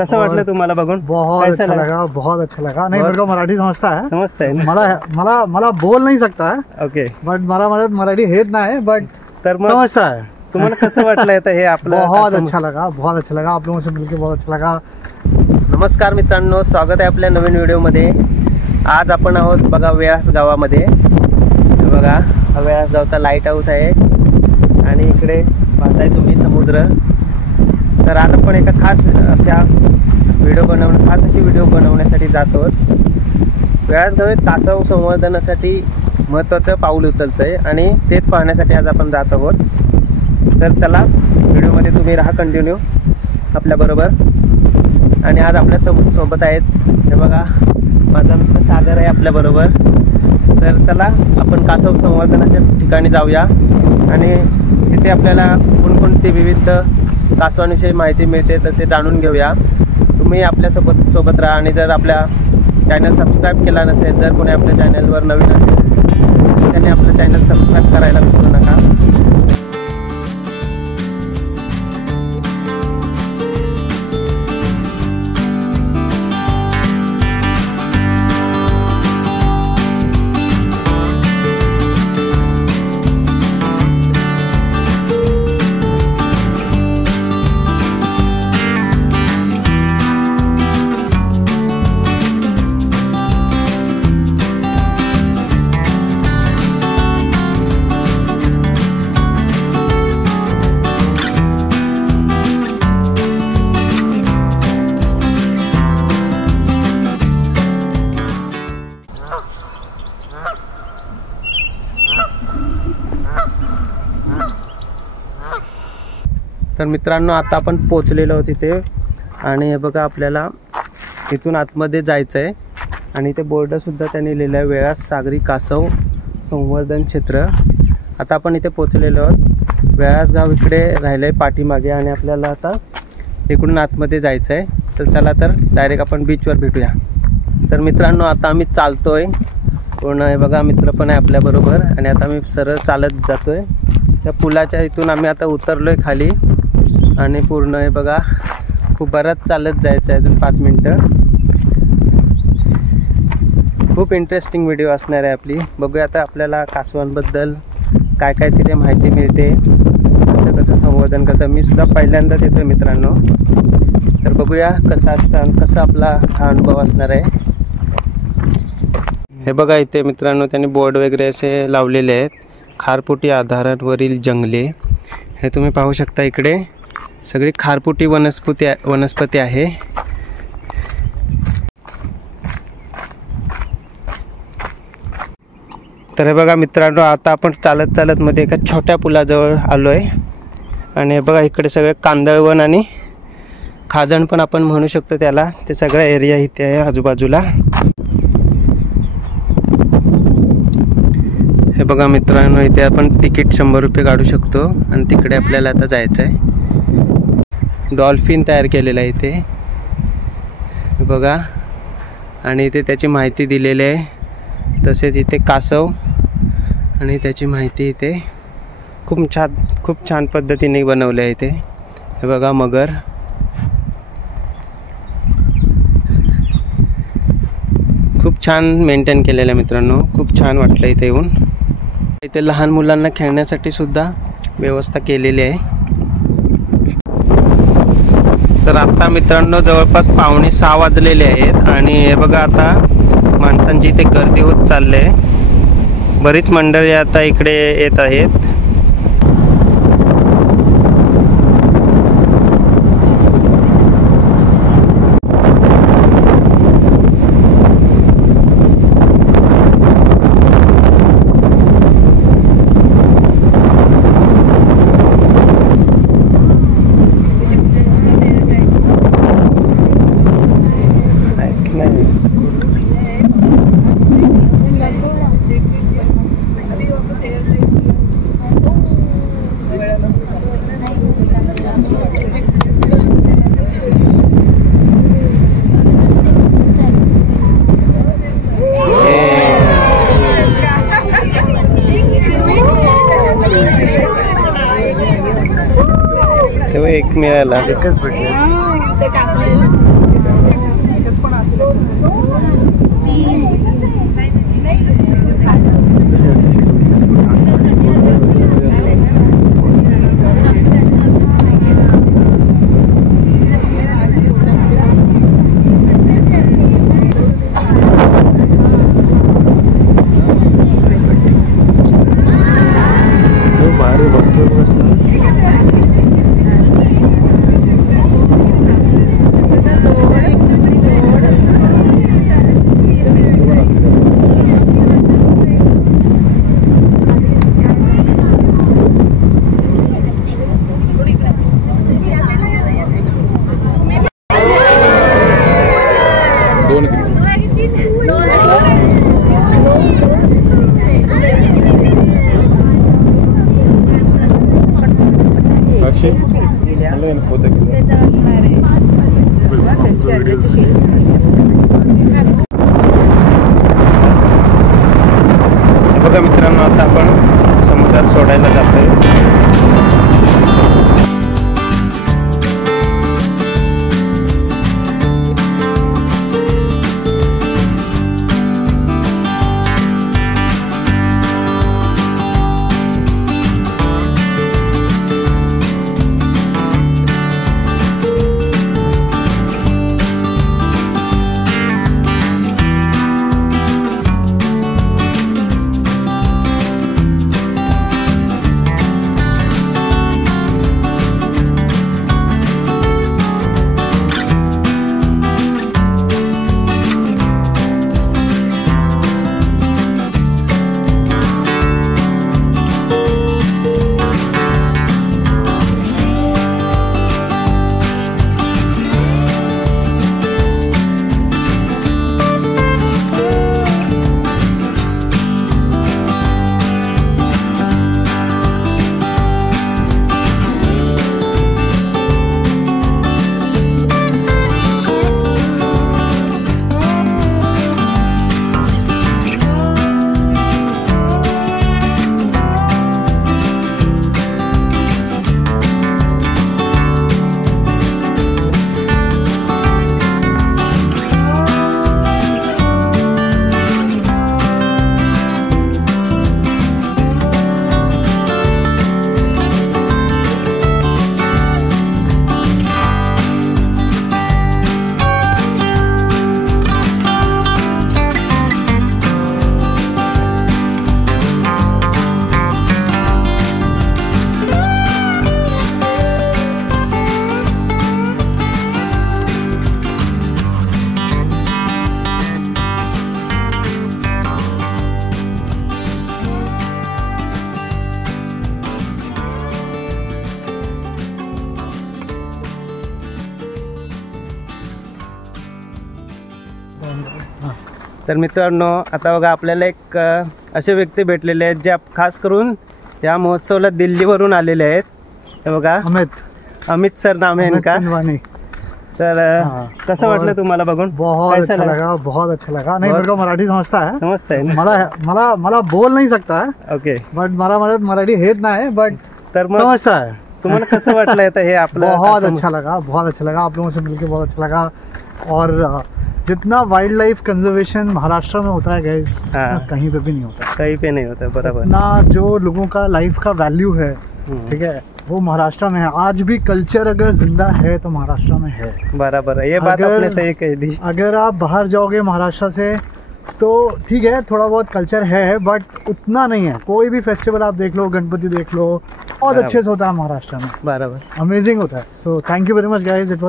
कसं वाटलं तुम्हाला बघून? बहुत अच्छा लगा, बहुत अच्छा लगा. नहीं मेरे को मराठी समझता है. समजता है. मला बोल नहीं सकता है. ओके. बट मला मराठी हेत नाही बट तर मग समझता है. तुम्हाला कसं वाटलं आता हे आपलं? बहुत अच्छा लगा, बहुत अच्छा लगा. आप लोगों से मिलकर बहुत अच्छा लगा. नमस्कार मित्रांनो, स्वागत आहे आपल्या नवीन व्हिडिओमध्ये. आज आपण आहोत बघा वेळास गावामध्ये. बघा हा वेळास गावचा लाईट हाऊस आहे आणि इकडे पाहताय तुम्ही समुद्र. तर आज आपण एका खास अशी व्हिडिओ बनवण्यासाठी जातो. वेळास गाव कासव संवर्धनासाठी महत्त्वाचं पाऊल उचलतंय आणि तेच पाहण्यासाठी आज आपण जात आहोत. तर चला व्हिडिओमध्ये तुम्ही राहा कंटिन्यू आपल्याबरोबर. आणि आज आपल्या सोबत आहेत हे बघा माझा मित्र सागर आहे आपल्याबरोबर. तर चला आपण कासव संवर्धनाच्या ठिकाणी जाऊया आणि तिथे आपल्याला कोणकोणती विविध कासवांविषयी माहिती मिळते तर ते जाणून घेऊया. तुम्ही आपल्यासोबत राहा आणि जर आपल्या चॅनल सबस्क्राईब केला नसेल, जर कोणी आपल्या चॅनलवर नवीन असेल त्याने आपलं चॅनल सबस्क्राईब करायला विसरू नका. तर मित्रांनो आता आपण पोचलेलो आहोत तिथे आणि हे बघा आपल्याला इथून आतमध्ये जायचं आहे आणि ते बोर्डसुद्धा त्यांनी लिहिलं आहे वेळास सागरी कासव संवर्धन क्षेत्र. आता आपण इथे पोचलेलो आहोत. वेळास गाव इकडे राहिलं आहे पाठीमागे आणि आपल्याला आता इकडून आतमध्ये जायचं आहे. तर चला तर डायरेक्ट आपण बीचवर भेटूया. तर मित्रांनो आता आम्ही चालतो आहे पूर्ण. हे बघा मित्र पण आहे आपल्याबरोबर आणि आता आम्ही सरळ चालत जातो आहे. त्या पुलाच्या इथून आम्ही आता उतरलो आहे खाली आणि पूर्ण हे बघा खूप बराच चालत जायचं आहे, अजून 5 मिनटं. खूप इंटरेस्टिंग व्हिडिओ असणार आहे आपली. बघूया आता आपल्याला कासवांबद्दल काय काय तिथे माहिती मिळते, कसं संवर्धन करतं. मी सुद्धा पहिल्यांदाच येतो मित्रांनो. तर बघूया कसं असतं आणि कसं आपला हा अनुभव असणार आहे. हे बघा इथे मित्रांनो त्यांनी बोर्ड वगैरे असे लावलेले आहेत. खारफुटी आधारावरील जंगले हे तुम्ही पाहू शकता. इकडे सगळी खारफुटी वनस्पती आहे. तर हे बघा मित्रांनो आता आपण चालत मध्ये एका छोट्या पुलाजवळ आलो आहे आणि हे बघा इकडे सगळे कांदळवन आणि खाजण पण आपण म्हणू शकतो त्याला. ते सगळा एरिया इथे आहे आजूबाजूला. हे बघा मित्रांनो इथे आपण तिकीट 100 रुपये काढू शकतो आणि तिकडे आपल्याला आता जायचं आहे. डॉल्फिन तयार केलेला आहे इथे हे बघा आणि इथे त्याची माहिती दिलेली आहे. तसेच इथे कासव आणि त्याची माहिती इथे खूप छान पद्धतीने बनवले आहे. इथे हे बघा मगर. खूप छान मेंटेन केलेलं आहे मित्रांनो. खूप छान वाटलं इथे येऊन. इथे लहान मुलांना खेळण्यासाठी सुद्धा व्यवस्था केलेली आहे. तर आता मित्रांनो जवळपास 5:45 वाजलेले आहेत आणि हे बघा आता माणसांची इथे गर्दी होत चालली आहे. बरीच मंडळी आता इकडे येत आहेत. तेव्हा एक मिळाला, एकच भेटला. बघा मित्रांनो, आता आपण समुद्रात सोडायला जातोय. तर मित्रांनो, आता बघा आपल्याला एक असे व्यक्ती भेटलेले आहेत जे खास करून या महोत्सवाला दिल्लीवरून आलेले आहेत. हे बघा, अमित सर नाम है इनका. तर कसं वाटलं तुम्हाला बघून? बहुत अच्छा लगा, बहुत अच्छा लगा. नहीं, मेरे को मराठी समझता है. समजता है ना? मला बोल नहीं सकता है. ओके. बट मला मराठी हेत नाही, बट तर मग समझता है. तुम्हाला कसं वाटलं आता हे आपलं? बहुत अच्छा लगा, बहुत अच्छा लगा. आप लोगों से मिलकर बहुत अच्छा लगा. और जितना वाइल्ड लाइफ कंजर्वेशन महाराष्ट्र में होता है गाइस, कहीं पे भी नहीं होता. कहीं पे नहीं होता. बराबर. ना जो लोगों का लाइफ का वैल्यू है, ठीक है, वो महाराष्ट्र में है. आज भी कल्चर अगर जिंदा है तो महाराष्ट्र में है. बराबर है, ये बात आपने सही कह दी. अगर आप बाहर जाओगे महाराष्ट्र से तो ठीक है, थोड़ा बहुत कल्चर है, बट उतना नहीं है. कोई भी फेस्टिवल आप देख लो, गणपति देख लो, बहुत अच्छे से होता है महाराष्ट्र में. बराबर. अमेजिंग होता है. So thank you very much guys. It वाज